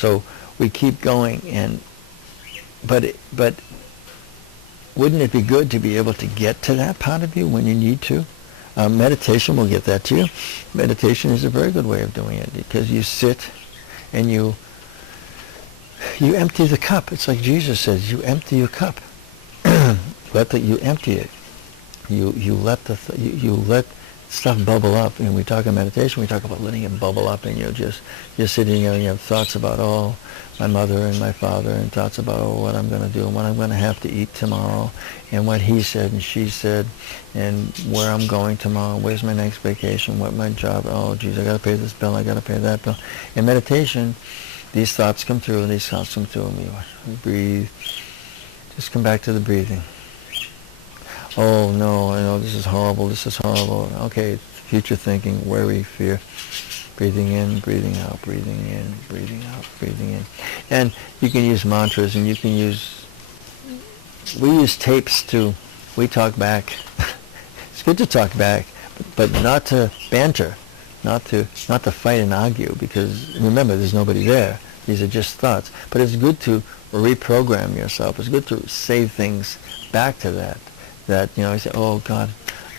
So we keep going, but wouldn't it be good to be able to get to that part of you when you need to? Meditation will get that to you. Meditation is a very good way of doing it, because you sit and you empty the cup. It's like Jesus says, you empty your cup. You empty it. You let you let stuff bubble up. And we talk in meditation, we talk about letting it bubble up, and you're sitting there and you have thoughts about my mother and my father, and thoughts about what I'm going to do and what I'm going to have to eat tomorrow, and what he said and she said, and where I'm going tomorrow, where's my next vacation, what my job, oh geez, I got to pay this bill, I got to pay that bill. In meditation, these thoughts come through, and we breathe. Just come back to the breathing. Oh no, I know this is horrible, Okay, future thinking, worry, fear. Breathing in, breathing out, breathing in, breathing out, breathing in. And you can use mantras, and we use tapes too. We talk back. It's good to talk back, but not to banter, not to fight and argue, because remember, there's nobody there. These are just thoughts. But it's good to reprogram yourself. It's good to say things back to that you say, oh God,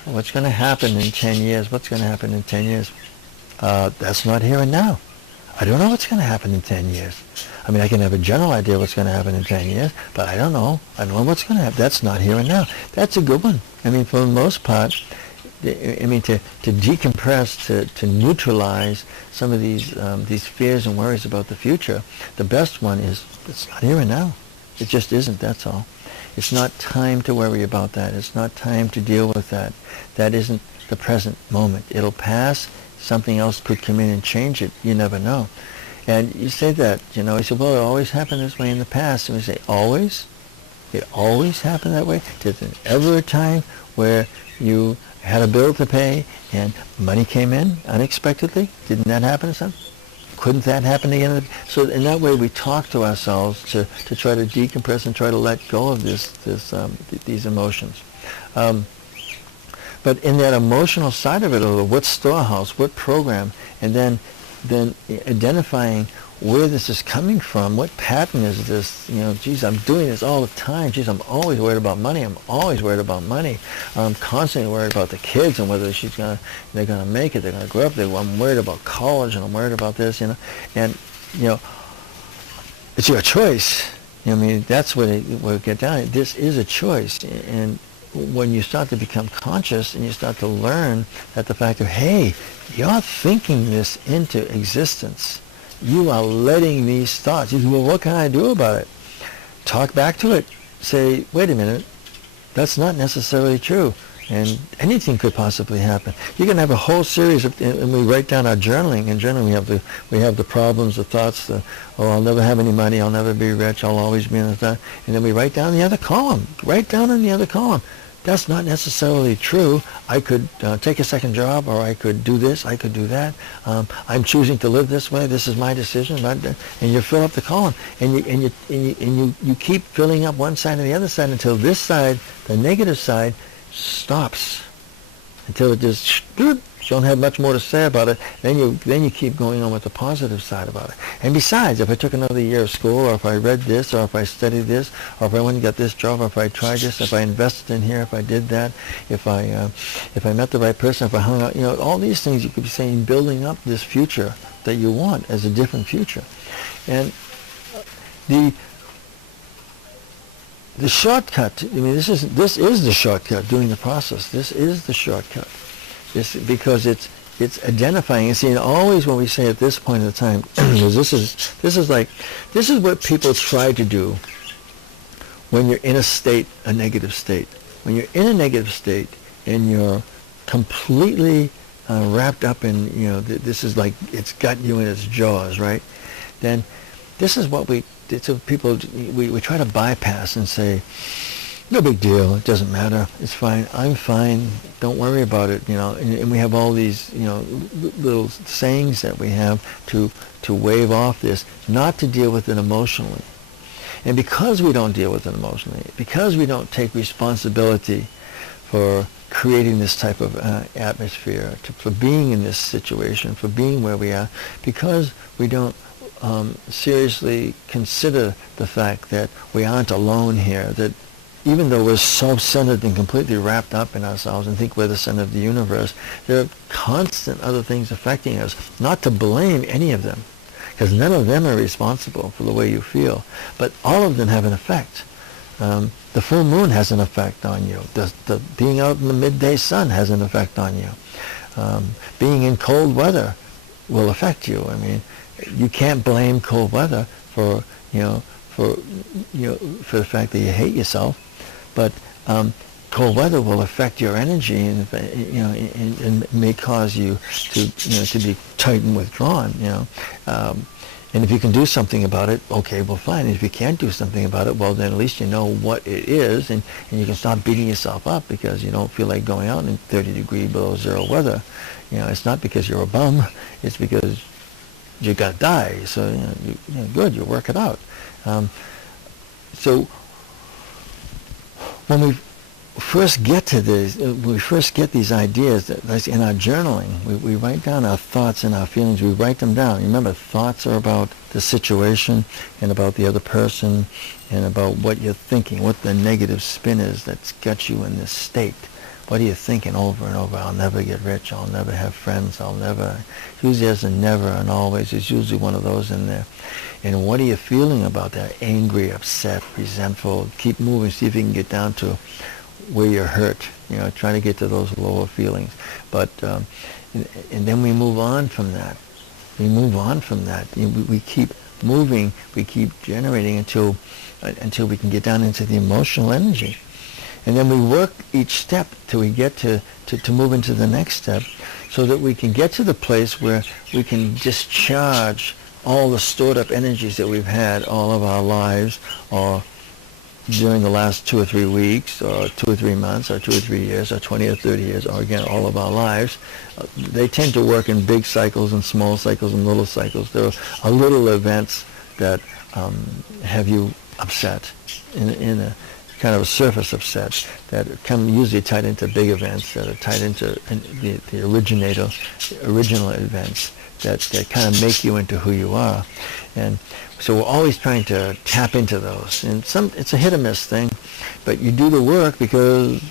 what's going to happen in 10 years? What's going to happen in 10 years? That's not here and now. I don't know what's going to happen in 10 years. I mean, I can have a general idea what's going to happen in 10 years, but I don't know. I don't know what's going to happen. That's not here and now. That's a good one. I mean, for the most part, to decompress, to neutralize some of these fears and worries about the future, the best one is, it's not here and now. It just isn't, that's all. It's not time to worry about that. It's not time to deal with that. That isn't the present moment. It'll pass. Something else could come in and change it. You never know. And you say that, you say, well, it always happened this way in the past. And we say, always? It always happened that way? Did there ever a time where you had a bill to pay and money came in unexpectedly? Didn't that happen to some? Couldn't that happen again? So in that way, we talk to ourselves to try to decompress and try to let go of these emotions. But in that emotional side of it, or what storehouse, what program, and then identifying where this is coming from, what pattern is this? Geez, I'm doing this all the time. Geez, I'm always worried about money. I'm constantly worried about the kids and whether they're gonna make it, they're gonna grow up. I'm worried about college, and I'm worried about this, and it's your choice. I mean, that's what it get down. This is a choice, and when you start to become conscious and you start to learn that the fact of, hey, you're thinking this into existence. You are letting these thoughts. You say, well, what can I do about it? Talk back to it. Say, wait a minute, that's not necessarily true. And anything could possibly happen. You can have a whole series of, and we write down our journaling. In journaling, we have the problems, the thoughts, I'll never have any money, I'll never be rich, I'll always be in the thought. And then we write down the other column. Write down in the other column. That's not necessarily true. I could take a second job, or I could do this, I could do that. I'm choosing to live this way. This is my decision. And you fill up the column, and you keep filling up one side and the other side until this side, the negative side, stops. Until it just don't have much more to say about it. Then you keep going on with the positive side about it. And besides, if I took another year of school, or if I read this, or if I studied this, or if I went and got this job, or if I tried this, if I invested in here, if I did that, if I met the right person, if I hung out, all these things you could be saying, building up this future that you want as a different future. And the shortcut, this is the shortcut doing the process. This is the shortcut. Because it's identifying and seeing always when we say at this point in the time, this is what people try to do when you're in a negative state. When you're in a negative state and you're completely wrapped up in, this is like it's got you in its jaws, right? Then this is what we try to bypass and say, no big deal, it doesn't matter, it's fine, I'm fine, don't worry about it, and we have all these, little sayings that we have to wave off this, not to deal with it emotionally. And because we don't deal with it emotionally, because we don't take responsibility for creating this type of atmosphere, for being in this situation, for being where we are, because we don't seriously consider the fact that we aren't alone here, that even though we're self-centered and completely wrapped up in ourselves and think we're the center of the universe, there are constant other things affecting us, not to blame any of them, because none of them are responsible for the way you feel, but all of them have an effect. The full moon has an effect on you. The being out in the midday sun has an effect on you. Being in cold weather will affect you. I mean, you can't blame cold weather for the fact that you hate yourself, but cold weather will affect your energy, and may cause you to be tight and withdrawn. And if you can do something about it, okay, well, fine. And if you can't do something about it, well, then at least you know what it is, and you can stop beating yourself up because you don't feel like going out in 30-degree below zero weather. It's not because you're a bum. It's because you got to die. So, good, you work it out. So when we first get to this, we first get these ideas that in our journaling, we write down our thoughts and our feelings. We write them down. Remember, thoughts are about the situation and about the other person and about what you're thinking, what the negative spin is that's got you in this state. What are you thinking over and over? I'll never get rich. I'll never have friends. I'll never. Usually there's a never and always. There's usually one of those in there. And what are you feeling about that? Angry, upset, resentful. Keep moving. See if you can get down to where you're hurt. Try to get to those lower feelings. But and then we move on from that. We move on from that. We keep moving. We keep generating until we can get down into the emotional energy. And then we work each step till we get to move into the next step, so that we can get to the place where we can discharge all the stored up energies that we've had all of our lives, or during the last 2 or 3 weeks, or 2 or 3 months, or 2 or 3 years, or 20 or 30 years, or again, all of our lives. They tend to work in big cycles and small cycles and little cycles. There are little events that have you upset in a kind of a surface upset that come usually tied into big events that are tied into the original events that kind of make you into who you are. And so we're always trying to tap into those. And it's a hit or miss thing, but you do the work because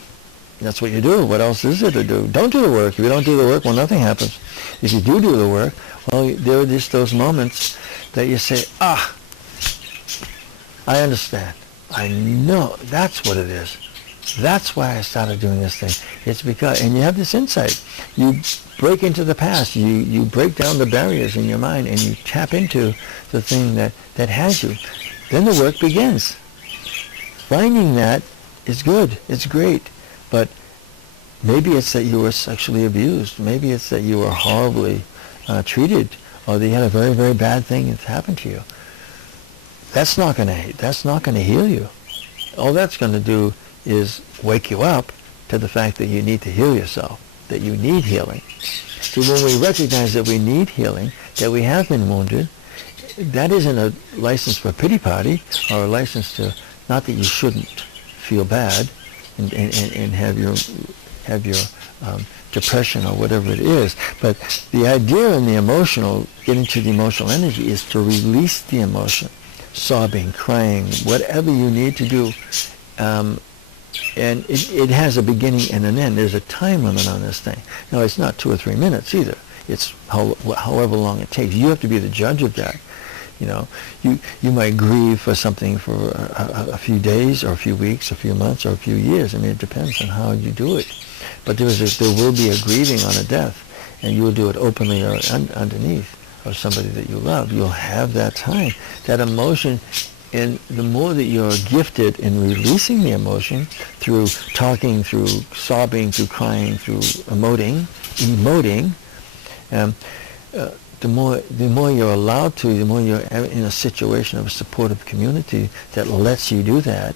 that's what you do. What else is there to do? Don't do the work. If you don't do the work, well, nothing happens. If you do the work, well, there are just those moments that you say, I understand. I know that's what it is. That's why I started doing this thing. It's because, and you have this insight. You break into the past. You break down the barriers in your mind, and you tap into the thing that has you. Then the work begins. Finding that is good. It's great. But maybe it's that you were sexually abused. Maybe it's that you were horribly treated, or that you had a very, very bad thing that's happened to you. That's not going to heal you. All that's going to do is wake you up to the fact that you need to heal yourself, that you need healing. See, when we recognize that we need healing, that we have been wounded, that isn't a license for a pity party, or a license to, not that you shouldn't feel bad and have your depression or whatever it is, but the idea in the emotional, getting to the emotional energy, is to release the emotion. Sobbing, crying, whatever you need to do. And it has a beginning and an end. There's a time limit on this thing. No, it's not 2 or 3 minutes either. It's however long it takes. You have to be the judge of that. You might grieve for something for a few days, or a few weeks, a few months, or a few years. I mean, it depends on how you do it. But there will be a grieving on a death, and you will do it openly or underneath of somebody that you love. You'll have that time, that emotion, and the more that you're gifted in releasing the emotion through talking, through sobbing, through crying, through emoting, the more you're allowed to, the more you're in a situation of a supportive community that lets you do that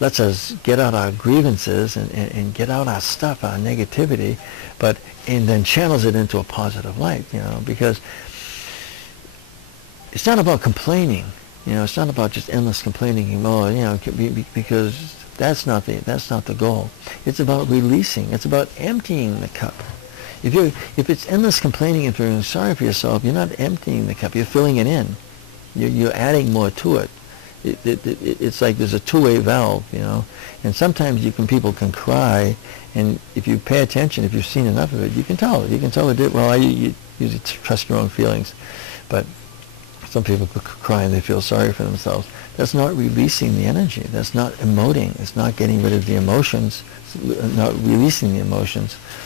lets us get out our grievances and get out our stuff, our negativity, and then channels it into a positive light, because it's not about complaining, it's not about just endless complaining, because that's not the goal. It's about releasing. It's about emptying the cup. If it's endless complaining and feeling sorry for yourself, you're not emptying the cup. You're filling it in. You're adding more to it. It's like there's a two-way valve, you know. And sometimes people can cry, and if you pay attention, if you've seen enough of it, you can tell. You can tell it. Well, you usually trust your own feelings, but some people cry and they feel sorry for themselves. That's not releasing the energy. That's not emoting. It's not getting rid of the emotions. Not releasing the emotions.